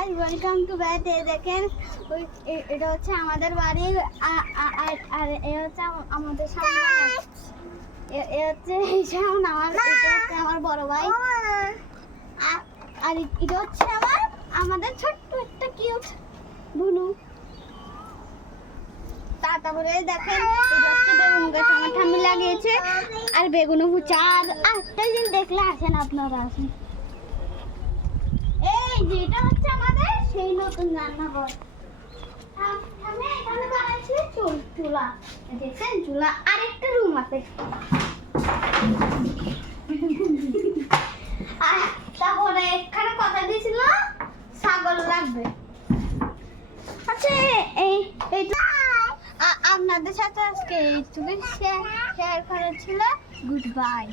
Guys, welcome to bat. দেখেন এটা হচ্ছে আমাদের বাড়ি, আর এ হচ্ছে আমাদের সামনে, এ হচ্ছে আমার বড় ভাই, আর এটা হচ্ছে আমাদের ছোট্ট একটা কিউট বুনু। তারপরে দেখেন এটা হচ্ছে বেগুন গাছ, আমার ঠাম্মি লাগিয়েছে, আর বেগুন হচ্ছে। আর একটা জিনিস দেখলে আসেন, আপনারা আসেন, এই যেটা হচ্ছে আমাদের সেই নতুন রান্নাঘর। এখানে বানাইছি চুলা, দেখছেন চুলা, আর একটা রুম আছে। তারপরে এখানে কথা দিয়েছিল ছাগল লাগবে। আচ্ছা, এইটা আপনাদের সাথে আজকে এইটুকু শেয়ার করা ছিল। Good bye.